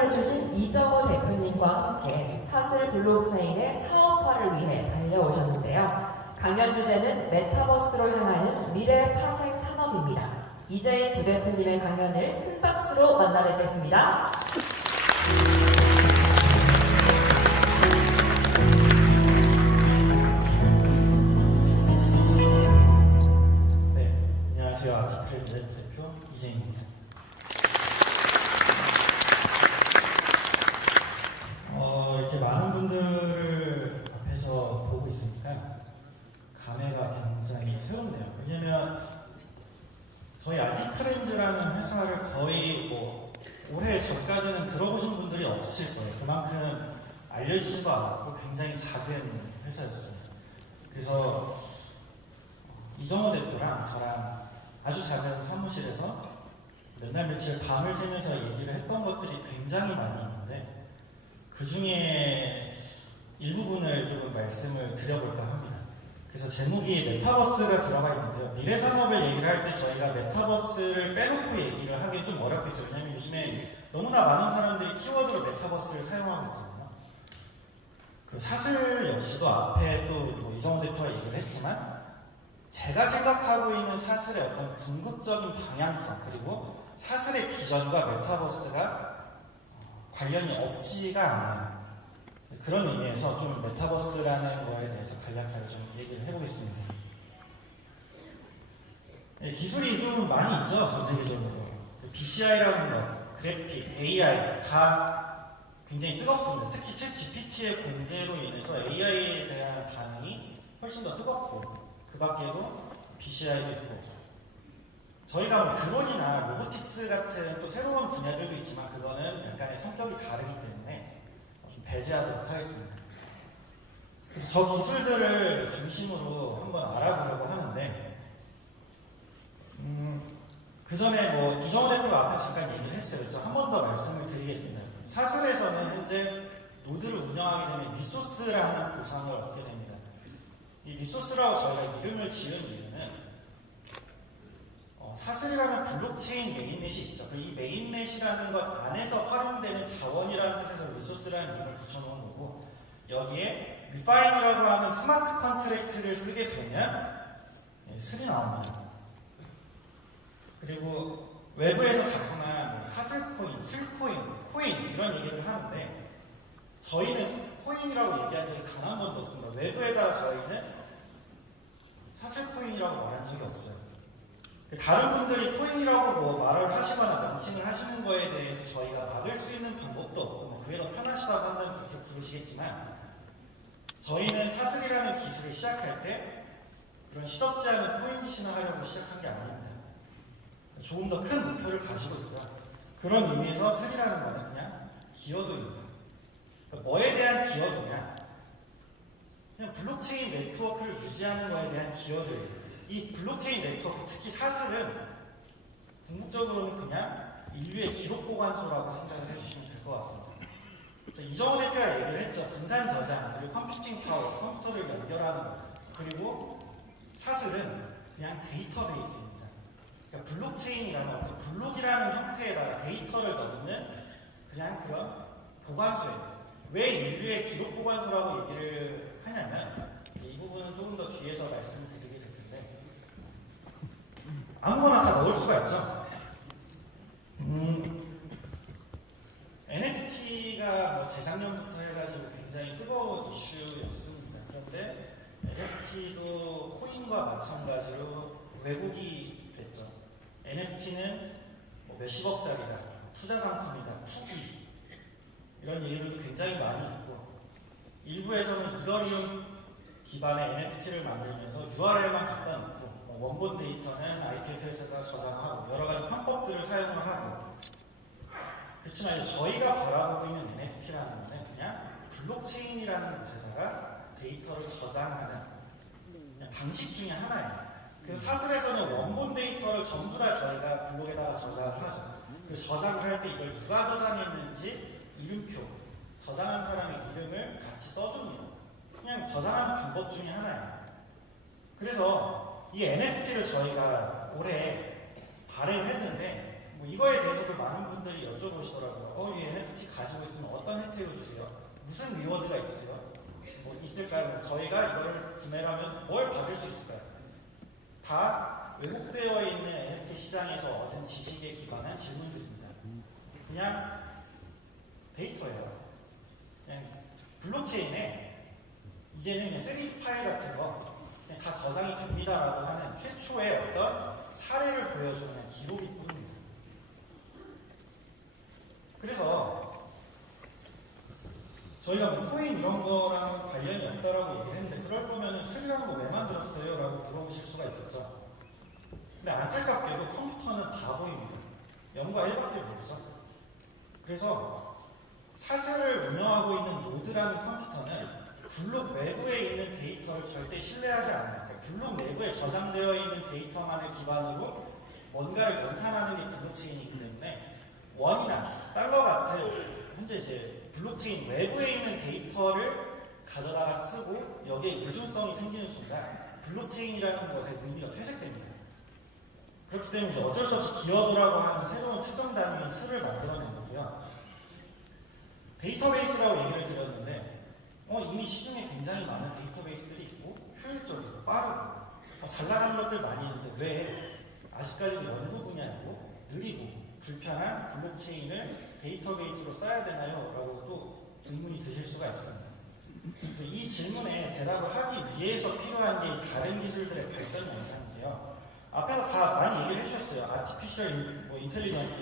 해주신 이정호 대표님과 함께 사슬 블록체인의 사업화를 위해 달려오셨는데요. 강연 주제는 메타버스로 향하는 미래 파생 산업입니다. 이재인 부대표님의 강연을 큰 박수로 만나 뵙겠습니다. 네, 안녕하세요. 아티크레드 대표 이재인입니다. 이렇게 많은 분들을 앞에서 보고 있으니까 감회가 굉장히 새롭네요. 왜냐면 저희 아티크렌즈라는 회사를 거의 올해 전까지는 들어보신 분들이 없으실 거예요. 그만큼 알려지지도 않았고 굉장히 작은 회사였습니다. 그래서 이정호 대표랑 저랑 아주 작은 사무실에서 몇 날 며칠 밤을 새면서 얘기를 했던 것들이 굉장히 많이 있는데 그 중에 일부분을 조금 말씀을 드려볼까 합니다. 그래서 제목이 메타버스가 들어가 있는데요. 미래 산업을 얘기를 할 때 저희가 메타버스를 빼놓고 얘기를 하기 좀 어렵겠죠. 왜냐하면 요즘에 너무나 많은 사람들이 키워드로 메타버스를 사용하고 있잖아요. 그 사슬 역시도 앞에 또 이정호 대표가 얘기를 했지만 제가 생각하고 있는 사슬의 어떤 궁극적인 방향성 그리고 사슬의 비전과 메타버스가 관련이 없지가 않아요. 그런 의미에서 좀 메타버스라는 거에 대해서 간략하게 좀 얘기를 해보겠습니다. 기술이 좀 많이 있죠, 전 세계적으로. BCI라는 것, 그래픽, AI 다 굉장히 뜨겁습니다. 특히 챗 GPT의 공개로 인해서 AI에 대한 반응이 훨씬 더 뜨겁고 그 밖에도 BCI도 있고 저희가 드론이나 로보틱스 같은 또 새로운 분야들도 있지만 그거는 약간의 성격이 다르기 때문에 좀 배제하도록 하겠습니다. 그래서 저 기술들을 중심으로 한번 알아보려고 하는데 그 전에 이정호 대표가 앞에 잠깐 얘기를 했어요. 그래서 한 번 더 말씀을 드리겠습니다. 사슬에서는 현재 노드를 운영하게 되면 리소스라는 보상을 얻게 됩니다. 이 리소스라고 저희가 이름을 지은 이유는 사슬이라는 블록체인 메인넷이 있죠. 이 메인넷이라는 것 안에서 활용되는 자원이라는 뜻에서 리소스라는 이름을 붙여놓은 거고 여기에 리파인이라고 하는 스마트 컨트랙트를 쓰게 되면 슬이 나옵니다. 그리고 외부에서 자꾸만 사슬코인, 슬코인, 코인 이런 얘기를 하는데 저희는 코인이라고 얘기한 적이 단 한 번도 없습니다. 외부에다가 저희는 사슬코인이라고 말한 적이 없어요. 다른 분들이 코인이라고 말을 하시거나 명칭을 하시는 거에 대해서 저희가 막을 수 있는 방법도 없고 그게 더 편하시다고 한다면 그렇게 부르시겠지만 저희는 사슬이라는 기술을 시작할 때 그런 시덥지 않은 코인 지신을 하려고 시작한 게 아닙니다. 조금 더 큰 목표를 가지고 있고요. 그런 의미에서 슬이라는 거는 그냥 기여도입니다. 그러니까 뭐에 대한 기여도냐? 그냥 블록체인 네트워크를 유지하는 거에 대한 기여도예요. 이 블록체인 네트워크, 특히 사슬은 궁극적으로는 그냥 인류의 기록 보관소라고 생각을 해주시면 될 것 같습니다. 이정호 대표가 얘기를 했죠. 분산 저장, 그리고 컴퓨팅 파워, 컴퓨터를 연결하는 것. 그리고 사슬은 그냥 데이터베이스입니다. 그러니까 블록체인이라는 어떤 블록이라는 형태에다가 데이터를 넣는 그냥 그런 보관소예요. 왜 인류의 기록 보관소라고 얘기를 하냐면 이 부분은 조금 더 뒤에서 말씀을 드리게 될 텐데 아무거나 다 넣을 수가 있죠. NFT가 재작년부터 해가지고 굉장히 뜨거운 이슈였습니다. 그런데 NFT도 코인과 마찬가지로 왜곡이 됐죠. NFT는 몇십억짜리다, 투자 상품이다, 투기 이런 얘기들도 굉장히 많이 있고 일부에서는 이더리움 기반의 NFT를 만들면서 URL만 갖다 놓고 원본 데이터는 IPFS에다 저장하고 여러 가지 편법들을 사용을 하고 그렇지만 저희가 바라보고 있는 NFT라는 것은 그냥 블록체인이라는 곳에다가 데이터를 저장하는 방식 중에 하나예요. 그래서 사슬에서는 원본 데이터를 전부 다 저희가 블록에다가 저장을 하죠. 그래서 저장을 할 때 이걸 누가 저장했는지 이름표, 저장한 사람의 이름을 같이 써줍니다. 그냥 저장하는 방법 중에 하나예요. 그래서 이 NFT를 저희가 올해 발행을 했는데 뭐 이거에 대해서도 많은 분들이 여쭤보시더라고요. 이 NFT 가지고 있으면 어떤 혜택을 주세요? 무슨 리워드가 있으세요? 뭐 있을까요? 저희가 이걸 구매를 하면 뭘 받을 수 있을까요? 다 왜곡되어 있는 NFT 시장에서 얻은 지식에 기반한 질문들입니다. 그냥 데이터예요. 그냥 블록체인에 이제는 그냥 3D 파일 같은 거 그냥 다 저장이 됩니다라고 하는 최초의 어떤 사례를 보여주는 그냥 기록일 뿐입니다. 그래서 저희가 뭐 코인 이런 거랑 관련이 없다라고 얘기를 했는데 그럴 거면은 스리라는 거 왜 만들었어요? 라고 물어보실 수가 있겠죠. 근데 안타깝게도 컴퓨터는 바보입니다. 0과 1밖에 모르죠. 그래서 사슬을 운영하고 있는 노드라는 컴퓨터는 블록 내부에 있는 데이터를 절대 신뢰하지 않아요. 그러니까 블록 내부에 저장되어 있는 데이터만을 기반으로 뭔가를 연산하는 게 블록체인이기 때문에 원이나 달러 같은 현재 이제 블록체인 외부에 있는 데이터를 가져다가 쓰고 여기에 의존성이 생기는 순간 블록체인이라는 것의 의미가 퇴색됩니다. 그렇기 때문에 이제 어쩔 수 없이 기어도라고 하는 새로운 측정 단위의 수를 만들어낸 거고요. 데이터베이스라고 얘기를 드렸는데 이미 시중에 굉장히 많은 데이터베이스들이 있고 효율적이고 빠르고 잘 나가는 것들 많이 있는데 왜 아직까지도 연구 분야이고 느리고 불편한 블록체인을 데이터베이스로 써야 되나요? 라고 또 의문이 드실 수가 있습니다. 그래서 이 질문에 대답을 하기 위해서 필요한 게 다른 기술들의 발전 영상인데요. 앞에서 다 많이 얘기를 해주셨어요. 아티피셜 인텔리전스,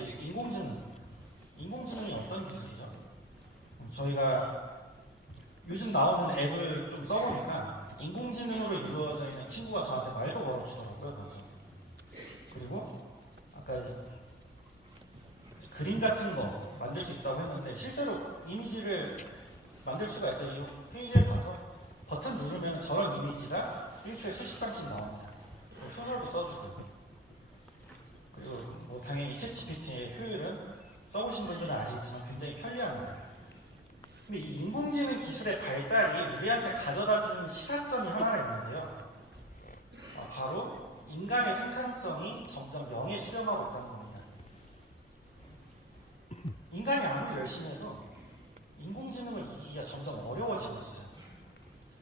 인공지능이 어떤 기술이죠? 저희가 요즘 나오는 앱을 좀 써보니까 인공지능으로 이루어져 있는 친구가 저한테 말도 걸어주더라고요. 그래서. 그리고 아까 그림 같은 거 만들 수 있다고 했는데 실제로 이미지를 만들 수가 있죠. 이 페이지에 가서 버튼 누르면 저런 이미지가 1초에 수십 장씩 나옵니다. 소설도 써주고 그리고 뭐 당연히 챗GPT의 효율은 써보신 분들은 아시지만 굉장히 편리합니다. 근데 이 인공지능 기술의 발달이 우리한테 가져다주는 시사점이 하나가 있는데요. 바로 인간의 생산성이 점점 0에 수렴하고 있다는 겁니다. 인간이 아무리 열심히 해도 인공지능을 이기기가 점점 어려워지고 있어요.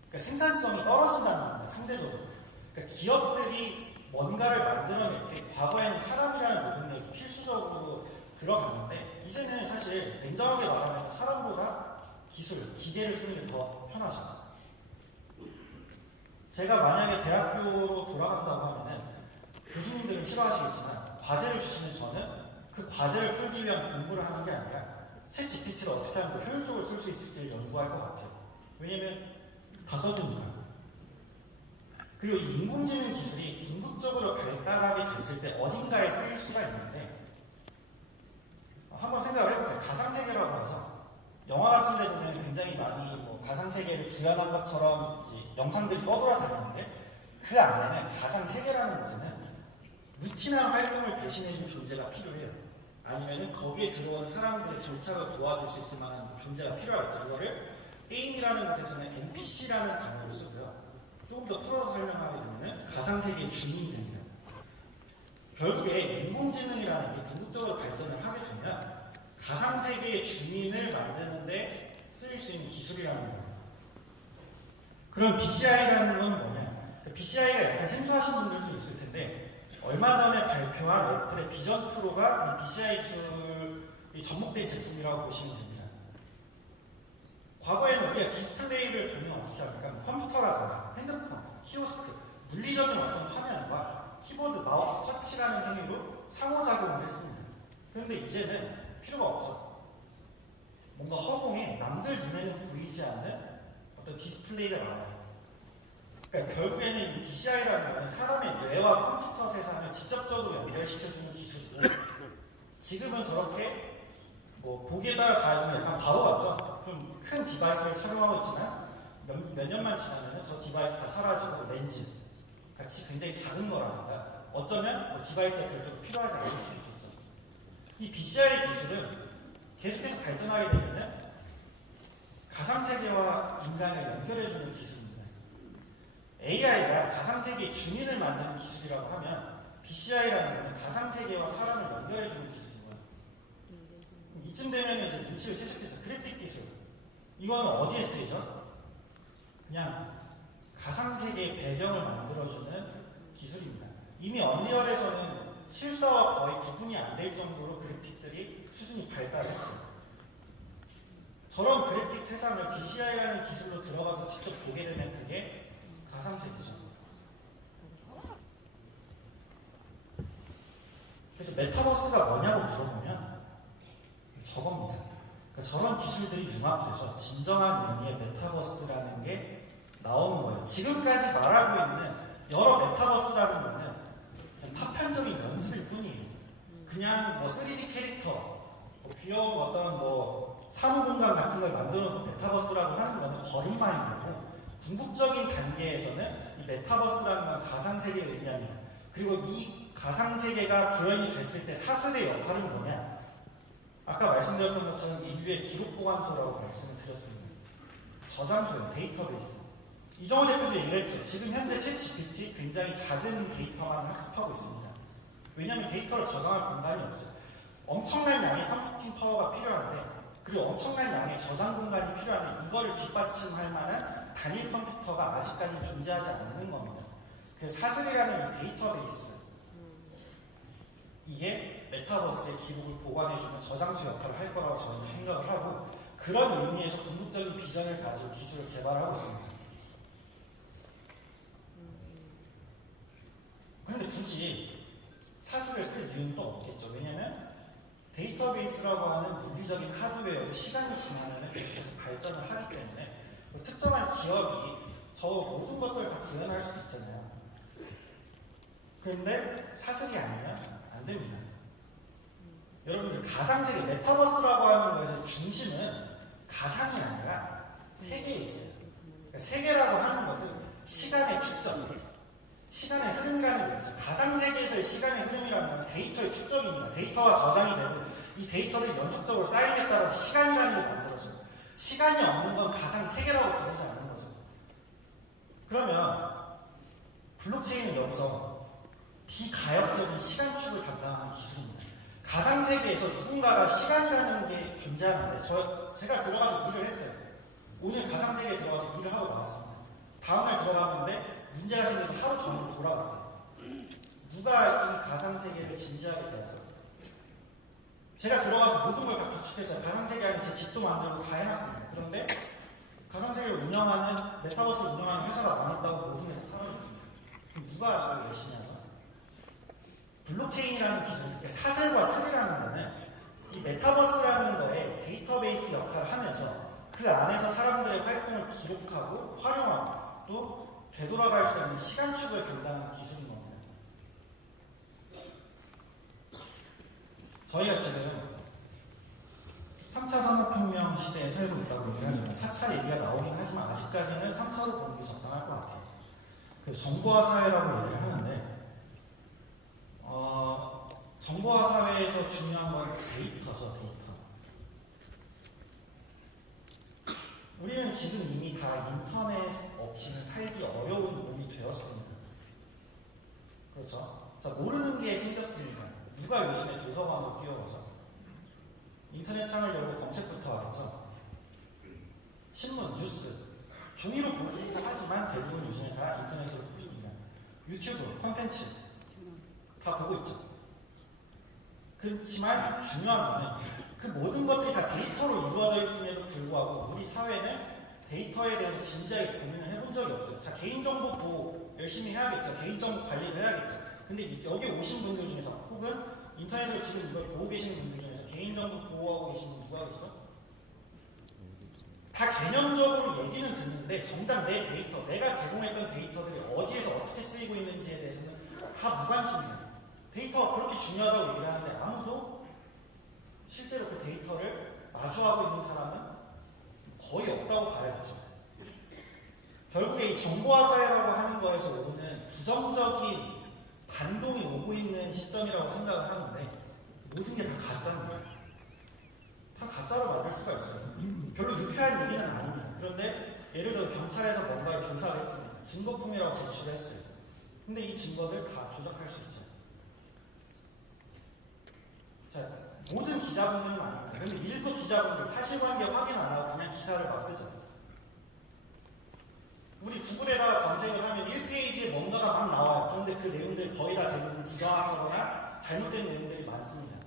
그러니까 생산성이 떨어진다는 겁니다. 상대적으로. 그러니까 기업들이 뭔가를 만들어낼 때 과거에는 사람이라는 노동력이 필수적으로 들어갔는데 이제는 사실 냉정하게 말하면 사람보다 기술, 기계를 쓰는 게 더 편하죠. 제가 만약에 대학교로 돌아간다고 하면은 교수님들은 싫어하시겠지만 과제를 주시는 저는 그 과제를 풀기 위한 공부를 하는 게 아니라 챗 GPT를 어떻게 하면 더 효율적으로 쓸 수 있을지를 연구할 것 같아요. 왜냐면 다 써주니까. 그리고 이 인공지능 기술이 궁극적으로 발달하게 됐을 때 어딘가에 쓰일 수가 있는데 한번 생각을 해볼까요? 가상세계라고 하죠. 영화 같은 데 보면 굉장히 많이 가상세계를 구현한 것처럼 이제 영상들이 떠돌아다니는데 그 안에는 가상세계라는 곳에는 루틴한 활동을 대신해줄 존재가 필요해요. 아니면 거기에 들어오는 사람들의 정착을 도와줄 수 있을 만한 존재가 필요하겠죠. 이거를 게임이라는 곳에서는 NPC라는 단어를 쓰고요. 조금 더 풀어서 설명하게 되면 가상세계의 주민이 됩니다. 결국에 인공지능이라는 게 궁극적으로 발전을 하게 되면 가상세계의 주민을 만드는데 쓰일 수 있는 기술이라는 거예요. 그럼 BCI라는 건 뭐냐? BCI가 약간 생소하신 분들도 있을 텐데 얼마 전에 발표한 웹틀의 비전 프로가 BCI 기술이 접목된 제품이라고 보시면 됩니다. 과거에는 우리가 디스플레이를 보면 어떻게 합니까? 컴퓨터라든가 핸드폰, 키오스크, 물리적인 어떤 화면과 키보드, 마우스, 터치라는 행위로 상호작용을 했습니다. 그런데 이제는 필요가 없죠. 뭔가 허공에 남들 눈에는 보이지 않는 어떤 디스플레이가 나와요. 그러니까 결국에는 이 BCI라는 것은 사람의 뇌와 컴퓨터 세상을 직접적으로 연결시켜주는 기술이고 지금은 저렇게 보기에 따라 다르지만 약간 바보 같죠? 좀 큰 디바이스를 착용하고 있지만 몇 년만 지나면 저 디바이스 다 사라지고 렌즈 같이 굉장히 작은 거라든가 어쩌면 디바이스가 별도로 필요하지 않을 수도 있겠죠. 이 BCI 기술은 계속해서 발전하게 되면 가상세계와 인간을 연결해주는 기술입니다. AI가 가상세계의 주민을 만드는 기술이라고 하면 BCI라는 것은 가상세계와 사람을 연결해주는 기술입니다. 이쯤 되면 이제 눈치를 채셨겠죠. 그래픽 기술. 이거는 어디에 쓰이죠? 그냥 가상세계의 배경을 만들어주는 기술입니다. 이미 언리얼에서는 실사와 거의 구분이 안 될 정도로 그래픽들이 수준이 발달했어요. 저런 그래픽 세상을 BCI라는 기술로 들어가서 직접 보게 되면 그게 가상세계죠. 그래서 메타버스가 뭐냐고 물어보면 저겁니다. 그러니까 저런 기술들이 융합돼서 진정한 의미의 메타버스라는 게 나오는 거예요. 지금까지 말하고 있는 여러 메타버스라는 거는 그냥 파편적인 연습일 뿐이에요. 그냥 뭐 3D 캐릭터, 뭐 귀여운 어떤 뭐 사무공간 같은 걸 만들어 놓고 메타버스라고 하는 거는 걸음마인 거고, 궁극적인 단계에서는 이 메타버스라는 건 가상세계를 의미합니다. 그리고 이 가상세계가 구현이 됐을 때 사슬의 역할은 뭐냐? 아까 말씀드렸던 것처럼 인류의 기록보관소라고 말씀을 드렸습니다. 저장소예요. 데이터베이스. 이정호 대표도 얘기를 했죠. 지금 현재 챗 GPT 굉장히 작은 데이터만 학습하고 있습니다. 왜냐하면 데이터를 저장할 공간이 없어요. 엄청난 양의 컴퓨팅 파워가 필요한데, 그리고 엄청난 양의 저장 공간이 필요한데, 이거를 뒷받침할 만한 단일 컴퓨터가 아직까지 존재하지 않는 겁니다. 그 사슬이라는 이 데이터베이스, 이게 메타버스의 기록을 보관해주는 저장소 역할을 할 거라고 저는 생각을 하고, 그런 의미에서 궁극적인 비전을 가지고 기술을 개발하고 있습니다. 그런데 굳이 사슬을 쓸 이유는 또 없겠죠. 왜냐하면 데이터베이스라고 하는 물리적인 하드웨어도 시간이 지나면 계속해서 발전을 하기 때문에 특정한 기업이 저 모든 것들을 다 구현할 수도 있잖아요. 그런데 사슬이 아니면 안 됩니다. 여러분들 가상세계, 메타버스라고 하는 거에서 중심은 가상이 아니라 세계에 있어요. 그러니까 세계라고 하는 것은 시간의 축적, 시간의 흐름이라는 게 있어요. 가상세계에서의 시간의 흐름이라는 건 데이터의 축적입니다. 데이터가 저장이 되고 이 데이터들이 연속적으로 쌓임에 따라서 시간이라는 게 만들어져요. 시간이 없는 건 가상세계라고 부르지 않는 거죠. 그러면 블록체인은 여기서 비가역적인 시간축을 담당하는 기술입니다. 가상세계에서 누군가가 시간이라는 게 존재하는데 제가 들어가서 일을 했어요. 오늘 가상세계에 들어가서 일을 하고 나왔습니다. 다음날 들어갔는데 문제가 생겨서 하루 종일 돌아갔대요. 누가 이 가상세계를 진지하게 대해서? 제가 들어가서 모든 걸 다 구축해서 가상세계 안에 제 집도 만들고 다 해놨습니다. 그런데 가상세계를 운영하는, 메타버스를 운영하는 회사가 망했다고 모든 회사 사라졌습니다. 누가 이걸 열심히 하죠? 블록체인이라는 기술, 그러니까 사슬과 슬이라는 거는 이 메타버스라는 거에 데이터베이스 역할을 하면서 그 안에서 사람들의 활동을 기록하고 활용하고 또 되돌아갈 수 있는 시간축을 담당하는 기술인 겁니다. 저희가 지금 3차 산업혁명 시대에 살고 있다고 얘기를 하지만 4차 얘기가 나오긴 하지만 아직까지는 3차로 보는 게 적당할 것 같아요. 그래서 정보화 사회라고 얘기를 하는데 정보화 사회에서 중요한 건 데이터죠. 데이터. 우리는 지금 이미 다 인터넷 없이는 살기 어려운 몸이 되었습니다. 그렇죠? 자, 모르는 게 생겼습니다. 누가 요즘에 도서관으로 뛰어가죠? 인터넷 창을 열고 검색부터 하겠죠? 신문, 뉴스, 종이로 보기도 하지만 대부분 요즘에 다 인터넷으로 보십니다. 유튜브, 콘텐츠 다 보고 있죠. 그렇지만 중요한 거는 그 모든 것들이 다 데이터로 이루어져 있음에도 불구하고 우리 사회는 데이터에 대해서 진지하게 고민을 해본 적이 없어요. 자, 개인정보 보호 열심히 해야겠죠. 개인정보 관리를 해야겠죠. 근데 여기 오신 분들 중에서 혹은 인터넷으로 지금 이걸 보고 계시는 분들 중에서 개인정보 보호하고 계신 분 누가 계시죠? 다 개념적으로 얘기는 듣는데 정작 내 데이터, 내가 제공했던 데이터들이 어디에서 어떻게 쓰이고 있는지에 대해서는 다 무관심이에요. 데이터가 그렇게 중요하다고 얘기를 하는데 아무도 실제로 그 데이터를 마주하고 있는 사람은 거의 없다고 봐야겠죠. 결국에 이 정보화 사회라고 하는 거에서 오는 부정적인 반동이 오고 있는 시점이라고 생각을 하는데 모든 게 다 가짜입니다. 다 가짜로 만들 수가 있어요. 별로 유쾌한 얘기는 아닙니다. 그런데 예를 들어 경찰에서 뭔가를 조사를 했습니다. 증거품이라고 제출을 했어요. 근데 이 증거들 다 조작할 수 있죠. 자, 모든 기자분들은 아닙니다. 그런데 일부 기자분들 사실관계 확인 안 하고 그냥 기사를 막 쓰죠. 우리 구글에다가 검색을 하면 1페이지에 뭔가가 막 나와요. 그런데 그 내용들이 거의 다 대부분 부정하거나 잘못된 내용들이 많습니다.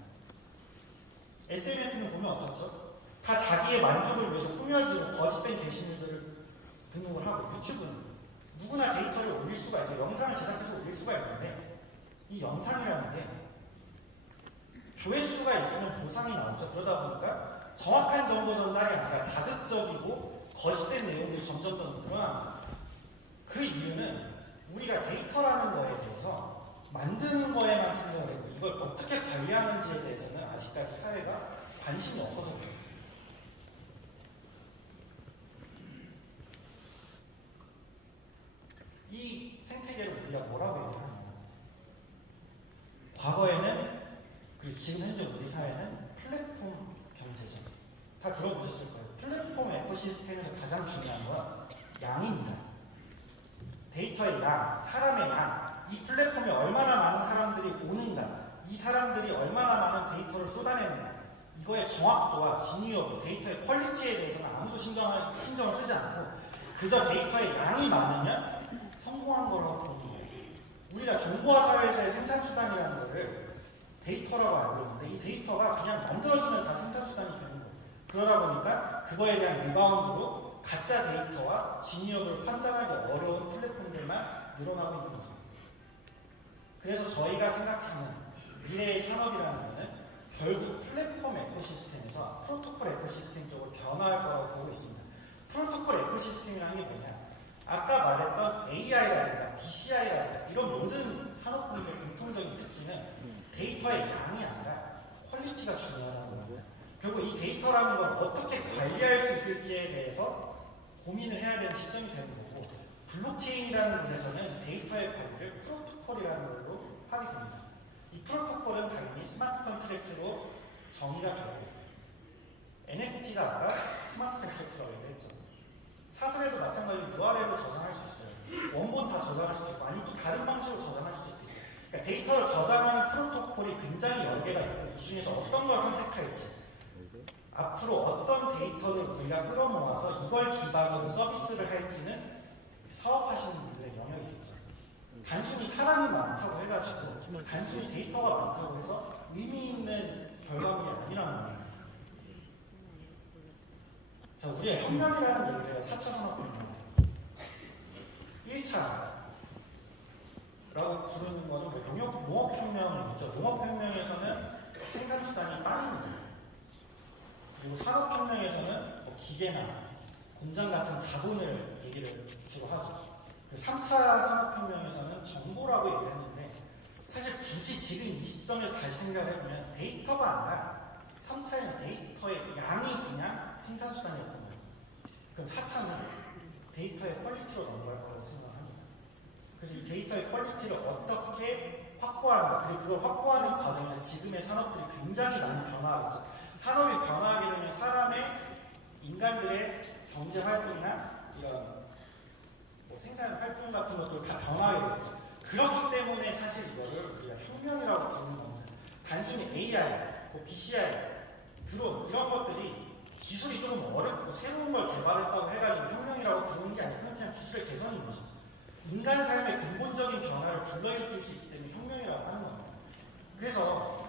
SNS는 보면 어떻죠? 다 자기의 만족을 위해서 꾸며지고 거짓된 게시물들을 등록을 하고, 유튜브는 누구나 데이터를 올릴 수가 있어요. 영상을 제작해서 올릴 수가 있는데 이 영상이라는 게 조회수가 있으면 보상이 나오죠. 그러다 보니까 정확한 정보 전달이 아니라 자극적이고 거짓된 내용들이 점점 더 늘어납니다. 그 이유는 우리가 데이터라는 거에 대해서 만드는 거에만 생각을 했고 이걸 어떻게 관리하는지에 대해서는 아직까지 사회가 관심이 없어서 그래요. 이 생태계를 우리가 뭐라고 얘기를 하냐. 과거에는, 그리고 지금 현재 우리 사회는 플랫폼 경제죠. 다 들어보셨을 거예요. 플랫폼 에코시스템에서 가장 중요한 건 양입니다. 데이터의 양, 사람의 양, 이 플랫폼에 얼마나 많은 사람들이 오는가, 이 사람들이 얼마나 많은 데이터를 쏟아내는가, 이거의 정확도와 진위여부, 데이터의 퀄리티에 대해서는 아무도 신경을 쓰지 않고 그저 데이터의 양이 많으면 성공한 거라고 보는 거예요. 우리가 정보화 사회에서의 생산수단이라는 거를 데이터라고 알고 있는데 이 데이터가 그냥 만들어지면 다 생산수단이 되는 거예요. 그러다 보니까 그거에 대한 리바운드로 가짜 데이터와 진위여부를 판단하기 어려운 플랫폼들만 늘어나고 있는 거죠. 그래서 저희가 생각하는 미래의 산업이라는 것은 결국 플랫폼 에코시스템에서 프로토콜 에코시스템 쪽으로 변화할 거라고 보고 있습니다. 프로토콜 에코시스템이라는 게 뭐냐? 아까 말했던 AI라든가 BCI라든가 이런 모든 산업분들의 공통적인 특징은 데이터의 양이 아니라 퀄리티가 중요하다는 겁니다. 결국 이 데이터라는 걸 어떻게 관리할 수 있을지에 대해서 고민을 해야 되는 시점이 되는 거고, 블록체인이라는 곳에서는 데이터의 관리를 프로토콜이라는 걸로 하게 됩니다. 이 프로토콜은 당연히 스마트 컨트랙트로 정의가 되고, NFT가 아까 스마트 컨트랙트라고 얘기했죠. 사설에도 마찬가지로 URL로 저장할 수 있어요. 원본 다 저장할 수도 있고 아니면 또 다른 방식으로 저장할 수도 있겠죠. 그러니까 데이터를 저장하는 프로토콜이 굉장히 여러 개가 있고 이 중에서 어떤 걸 선택할지, 앞으로 어떤 데이터를 우리가 끌어모아서 이걸 기반으로 서비스를 할지는 사업하시는 분들의 영역이겠죠. 단순히 사람이 많다고 해가지고 단순히 데이터가 많다고 해서 의미 있는 결과물이 아니라는 겁니다. 자, 우리가 혁명이라는 얘기를 해요. 4차 산업혁명. 1차라고 부르는 거는 뭐 농업혁명이겠죠. 농업혁명에서는 생산수단이 빵입니다. 그리고 산업혁명에서는 뭐 기계나 공장 같은 자본을 얘기를 주로 하죠. 그 3차 산업혁명에서는 정보라고 얘기를 했는데 사실 굳이 지금 이 시점에서 다시 생각을 해보면 데이터가 아니라 3차에는 데이터의 양이 그냥 생산수단이었던 거예요. 그럼 4차는 데이터의 퀄리티로 넘어갈 거라고 생각을 합니다. 그래서 이 데이터의 퀄리티를 어떻게 확보하는가, 그리고 그걸 확보하는 과정에서 지금의 산업들이 굉장히 많이 변화하겠죠. 산업이 변화하게 되면 사람의, 인간들의 경제활동이나 이런 뭐 생산 활동 같은 것들 다 변화하게 되겠죠. 그렇기 때문에 사실 이거를 우리가 혁명이라고 부르는 겁니다. 단순히 AI, 뭐 BCI, 드론 이런 것들이 기술이 조금 어렵고 새로운 걸 개발했다고 해가지고 혁명이라고 부르는 게 아니고 그냥 기술의 개선인 거죠. 인간 삶의 근본적인 변화를 불러일으킬 수 있기 때문에 혁명이라고 하는 겁니다. 그래서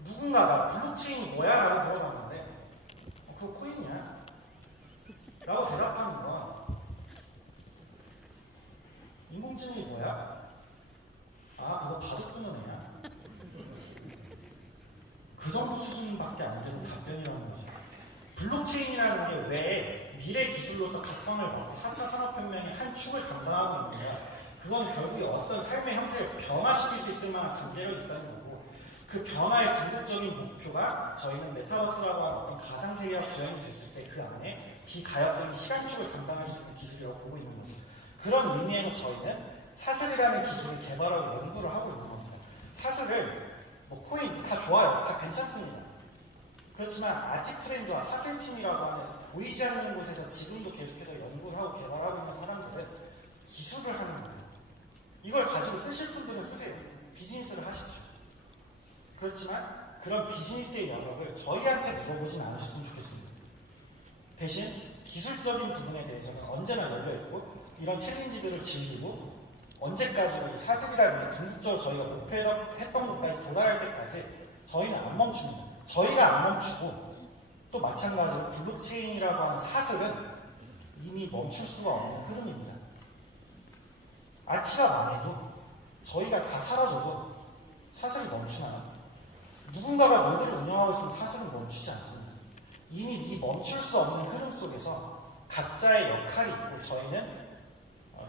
누군가가 블록체인이 뭐야? 라고 물어봤는데 그거 코인이야? 라고 대답하는 건 인공지능이 뭐야? 아, 그거 바둑 두는 애야. 그 정도 수준밖에 안 되는 답변이라는 거죠. 블록체인이라는 게 왜 미래 기술로서 각광을 받고 4차 산업혁명의 한 축을 담당하고 있는가? 그건 결국에 어떤 삶의 형태를 변화시킬 수 있을 만한 잠재력이 있다는 거고, 그 변화의 궁극적인 목표가 저희는 메타버스라고 하는 어떤 가상세계가 구현이 됐을 때 그 안에 비가역적인 시간축을 감당할 수 있는 기술이라고 보고 있는 거죠. 그런 의미에서 저희는 사슬이라는 기술을 개발하고 연구를 하고 있는 겁니다. 사슬을 뭐 코인 다 좋아요. 다 괜찮습니다. 그렇지만 아티프렌즈와 사슬팀이라고 하는 보이지 않는 곳에서 지금도 계속해서 연구를 하고 개발하고 있는 사람들은 기술을 하는 거예요. 이걸 가지고 쓰실 분들은 쓰세요. 비즈니스를 하십시오. 그렇지만 그런 비즈니스의 영역을 저희한테 물어보진 않으셨으면 좋겠습니다. 대신 기술적인 부분에 대해서는 언제나 열려있고 이런 챌린지들을 즐기고 언제까지 사슬이라든지 궁극적으로 저희가 목표했던 것까지 도달할 때까지 저희는 안 멈춥니다. 저희가 안 멈추고 또 마찬가지로 블록체인이라고 하는 사슬은 이미 멈출 수가 없는 흐름입니다. RT가 망해도 저희가 다 사라져도 사슬이 멈추나요? 누군가가 노드를 운영하고 있으면 사슬은 멈추지 않습니다. 이미 이 멈출 수 없는 흐름 속에서 각자의 역할이 있고 저희는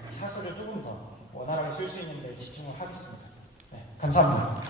이 사슬을 조금 더 원활하게 쓸 수 있는 데 집중을 하겠습니다. 네, 감사합니다.